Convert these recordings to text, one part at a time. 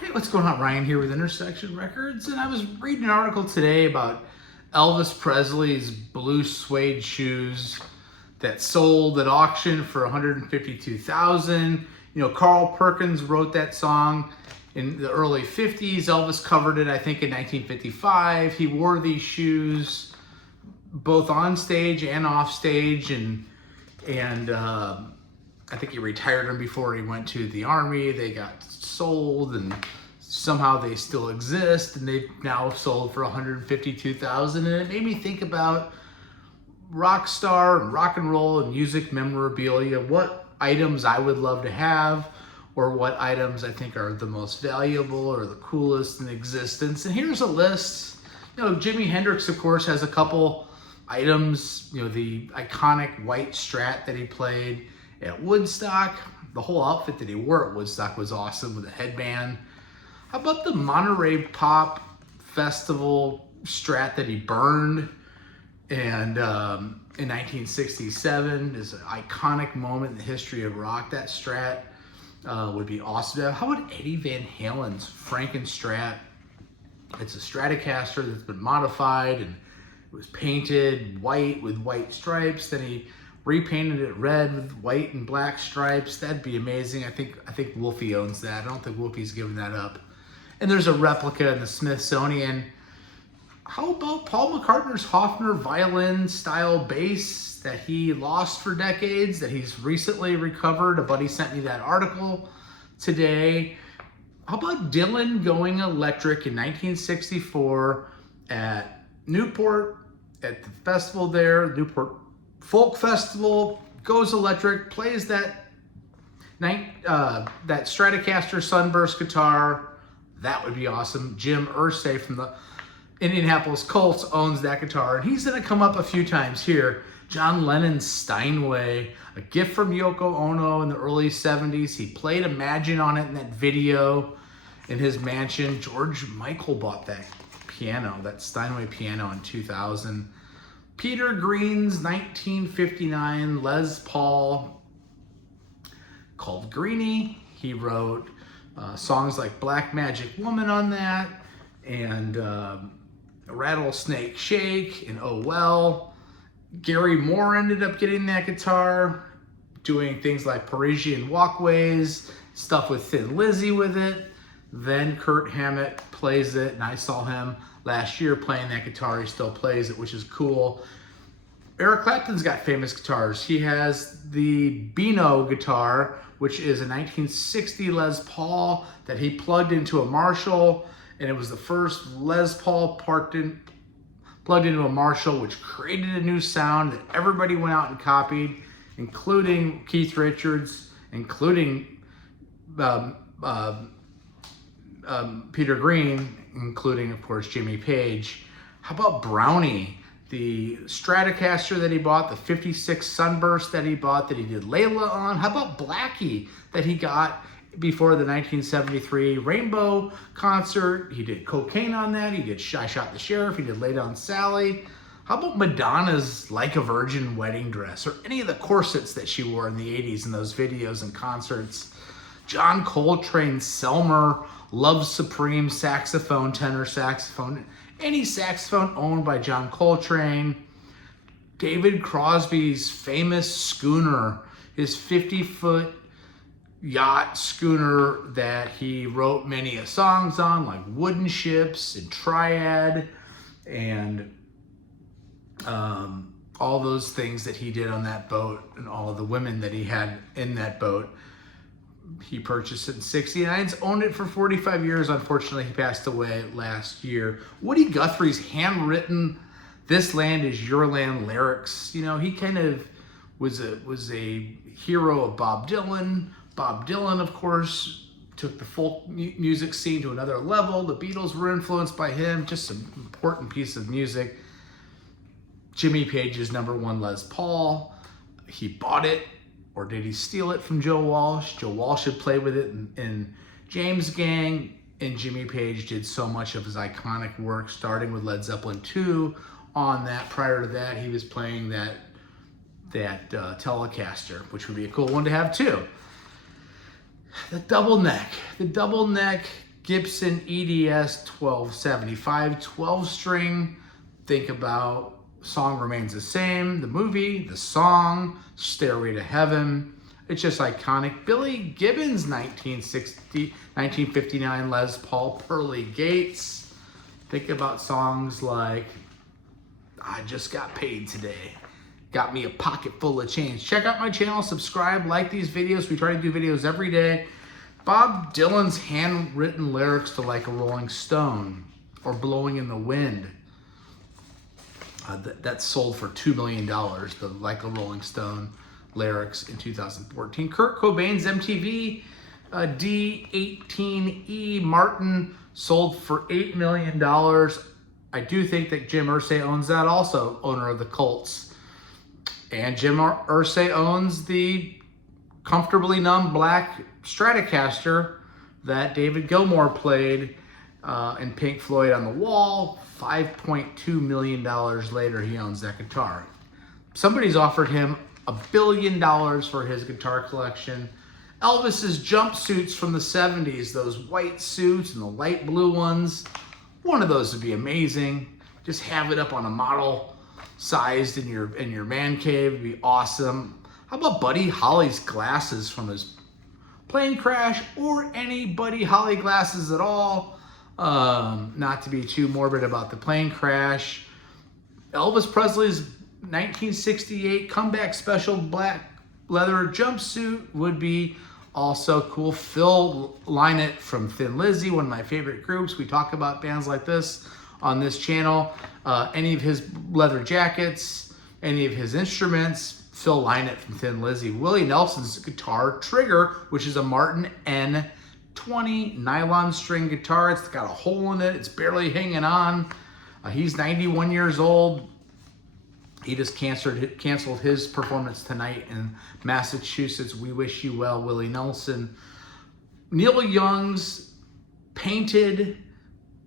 Hey, what's going on? Ryan here with Intersection Records, and I was reading an article today about Elvis Presley's blue suede shoes that sold at auction for $152,000. You know, Carl Perkins wrote that song in the early 50s. Elvis covered it, I think, in 1955. He wore these shoes both on stage and off stage, and I think he retired them before he went to the army. They got sold, and somehow they still exist, and they've now sold for $152,000. And it made me think about rock star and rock and roll and music memorabilia, what items I would love to have, or what items I think are the most valuable or the coolest in existence. And here's a list. You know, Jimi Hendrix, of course, has a couple items. You know, the iconic white Strat that he played at Woodstock. The whole outfit that he wore at Woodstock was awesome with a headband. How about the Monterey Pop Festival Strat that he burned and in 1967 is an iconic moment in the history of rock. That Strat would be awesome. How about Eddie Van Halen's Frankenstrat? It's a Stratocaster that's been modified, and it was painted white with white stripes. Then he repainted it red with white and black stripes. That'd be amazing. I think Wolfie owns that. I don't think Wolfie's giving that up. And there's a replica in the Smithsonian. How about Paul McCartney's Hofner violin style bass that he lost for decades, that he's recently recovered? A buddy sent me that article today. How about Dylan going electric in 1964 at Newport, at the festival there, Newport Folk Festival, goes electric, plays that Stratocaster Sunburst guitar. That would be awesome. Jim Irsay from the Indianapolis Colts owns that guitar, and he's going to come up a few times here. John Lennon's Steinway, a gift from Yoko Ono in the early 70s. He played Imagine on it in that video in his mansion. George Michael bought that piano, that Steinway piano, in 2000. Peter Green's 1959 Les Paul called Greenie. He wrote songs like Black Magic Woman on that, and Rattlesnake Shake, and Oh Well. Gary Moore ended up getting that guitar, doing things like Parisian Walkways, stuff with Thin Lizzy with it. Then Kurt Hammett plays it, and I saw him last year playing that guitar. He still plays it, which is cool. Eric Clapton's got famous guitars. He has the Beano guitar, which is a 1960 Les Paul that he plugged into a Marshall, and it was the first Les Paul plugged into a Marshall, which created a new sound that everybody went out and copied, including Keith Richards, including Peter Green, including, of course, Jimmy Page. How about Brownie, the Stratocaster that he bought, the 56 Sunburst that he bought, that he did Layla on? How about Blackie that he got before the 1973 Rainbow concert? He did Cocaine on that. He did I Shot the Sheriff. He did Lay Down Sally. How about Madonna's Like a Virgin wedding dress, or any of the corsets that she wore in the 80s in those videos and concerts? John Coltrane's Selmer Love Supreme saxophone, tenor saxophone, any saxophone owned by John Coltrane. David Crosby's famous schooner, his 50-foot yacht schooner that he wrote many a songs on, like Wooden Ships and Triad, and all those things that he did on that boat, and all of the women that he had in that boat. He purchased it in '69, owned it for 45 years. Unfortunately, he passed away last year. Woody Guthrie's handwritten "This Land Is Your Land" lyrics. You know, he kind of was a hero of Bob Dylan. Bob Dylan, of course, took the folk music scene to another level. The Beatles were influenced by him. Just an important piece of music. Jimmy Page's #1 Les Paul. He bought it, or did he steal it from Joe Walsh? Joe Walsh had played with it in James Gang, and Jimmy Page did so much of his iconic work, starting with Led Zeppelin 2 on that. Prior to that, he was playing that Telecaster, which would be a cool one to have too. The double neck Gibson EDS 1275 12-string. Think about Song Remains the Same, the movie, the song, Stairway to Heaven. It's just iconic. Billy Gibbons 1959 Les Paul Pearly Gates. Think about songs like I Just Got Paid Today. Got me a pocket full of change. Check out my channel, subscribe, like these videos. We try to do videos every day. Bob Dylan's handwritten lyrics to Like a Rolling Stone or Blowing in the Wind. That sold for $2 million, the Like a Rolling Stone lyrics in 2014. Kurt Cobain's MTV D18E Martin sold for $8 million. I do think that Jim Irsay owns that also, owner of the Colts. And Jim Irsay owns the Comfortably Numb black Stratocaster that David Gilmour played in Pink Floyd on the Wall. $5.2 million later, he owns that guitar. Somebody's offered him $1 billion for his guitar collection. Elvis's jumpsuits from the 70s, those white suits and the light blue ones. One of those would be amazing. Just have it up on a model sized in your man cave. It'd be awesome. How about Buddy Holly's glasses from his plane crash, or any Buddy Holly glasses at all? Not to be too morbid about the plane crash. Elvis Presley's 1968 comeback special black leather jumpsuit would be also cool. Phil Lynott from Thin Lizzy, one of my favorite groups. We talk about bands like this on this channel. Any of his leather jackets, any of his instruments. Phil Lynott from Thin Lizzy. Willie Nelson's guitar Trigger, which is a Martin N20 nylon string guitar. It's got a hole in it. It's barely hanging on. He's 91 years old. He just canceled his performance tonight in Massachusetts. We wish you well, Willie Nelson. Neil Young's painted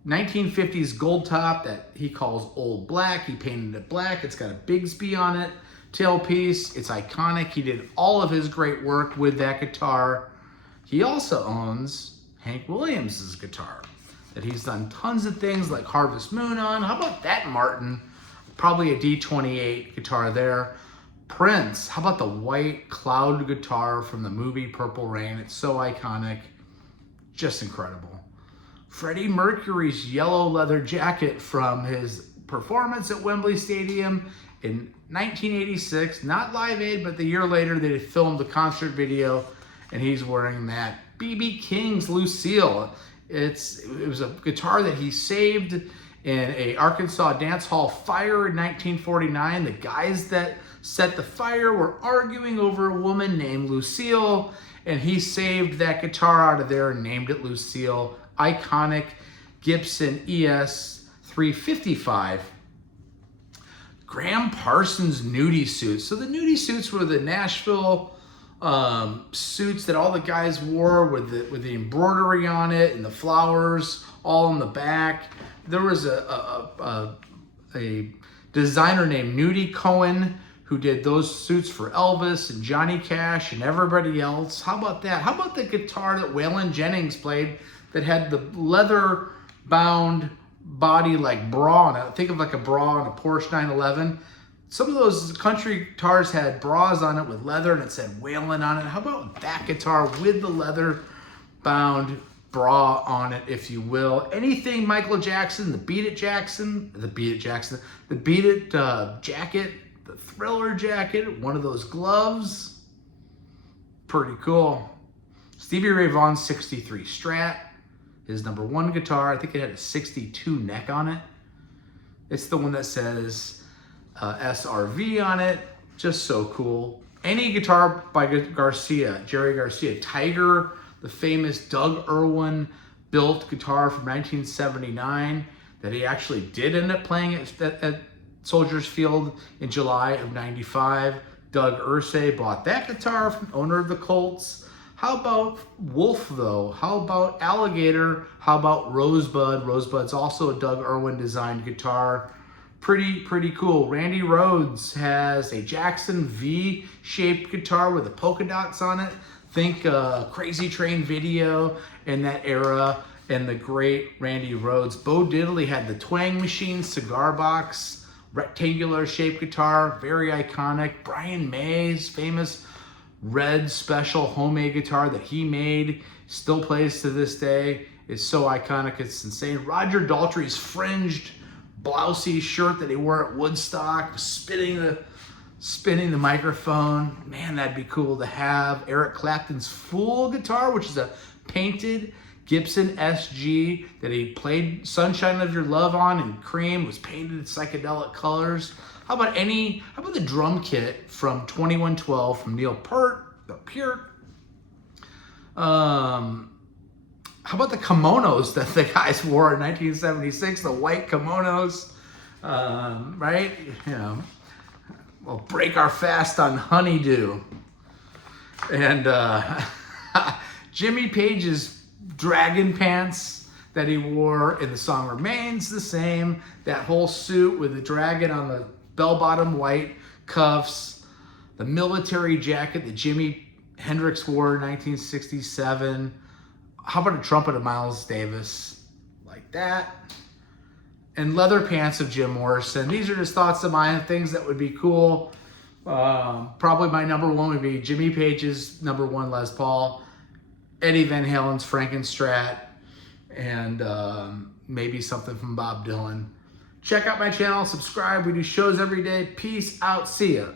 1950s gold top that he calls Old Black. He painted it black. It's got a Bigsby on it. Tailpiece. It's iconic. He did all of his great work with that guitar. He also owns Hank Williams' guitar that he's done tons of things like Harvest Moon on. How about that Martin? Probably a D28 guitar there. Prince, how about the white cloud guitar from the movie Purple Rain? It's so iconic. Just incredible. Freddie Mercury's yellow leather jacket from his performance at Wembley Stadium in 1986. Not Live Aid, but the year later they filmed the concert video and he's wearing that. B.B. King's Lucille. It was a guitar that he saved in a Arkansas dance hall fire in 1949. The guys that set the fire were arguing over a woman named Lucille, and he saved that guitar out of there and named it Lucille. Iconic Gibson ES 355. Graham Parsons nudie suits. So the nudie suits were the Nashville suits that all the guys wore with the embroidery on it and the flowers all in the back. There was a designer named Nudie Cohen who did those suits for Elvis and Johnny Cash and everybody else. How about that? How about the guitar that Waylon Jennings played that had the leather bound body like bra on it? Think of like a bra on a Porsche 911. Some of those country guitars had bras on it with leather and it said Waylon on it. How about that guitar with the leather bound bra on it, if you will? Anything Michael Jackson, the Beat It jacket, the Thriller jacket, one of those gloves. Pretty cool. Stevie Ray Vaughan's 63 Strat, his #1 guitar. I think it had a 62 neck on it. It's the one that says SRV on it. Just so cool. Any guitar by Jerry Garcia. Tiger, the famous Doug Irwin built guitar from 1979 that he actually did end up playing at Soldiers Field in July of '95. Doug Irsay bought that guitar from owner of the Colts. How about Wolf though? How about Alligator? How about Rosebud? Rosebud's also a Doug Irwin designed guitar. Pretty cool. Randy Rhoads has a Jackson V-shaped guitar with the polka dots on it. Think Crazy Train video in that era. and the great Randy Rhoads. Bo Diddley had the twang machine, cigar box, rectangular shaped guitar, very iconic. Brian May's famous red special homemade guitar that he made, still plays to this day. It's so iconic, it's insane. Roger Daltrey's fringed blousey shirt that he wore at Woodstock, spinning the microphone. Man, that'd be cool to have. Eric Clapton's Fool guitar, which is a painted Gibson SG that he played Sunshine of Your Love on in cream, was painted in psychedelic colors. How about the drum kit from 2112 from Neil Peart? How about the kimonos that the guys wore in 1976, the white kimonos, right? You know, we'll break our fast on honeydew. And Jimmy Page's dragon pants that he wore in the song remains the same. That whole suit with the dragon on the bell-bottom white cuffs, the military jacket that Jimi Hendrix wore in 1967. How about a trumpet of Miles Davis? Like that. And leather pants of Jim Morrison. These are just thoughts of mine, things that would be cool. Probably my number one would be Jimmy Page's number one Les Paul, Eddie Van Halen's Frankenstrat, and maybe something from Bob Dylan. Check out my channel, subscribe. We do shows every day. Peace out. See ya.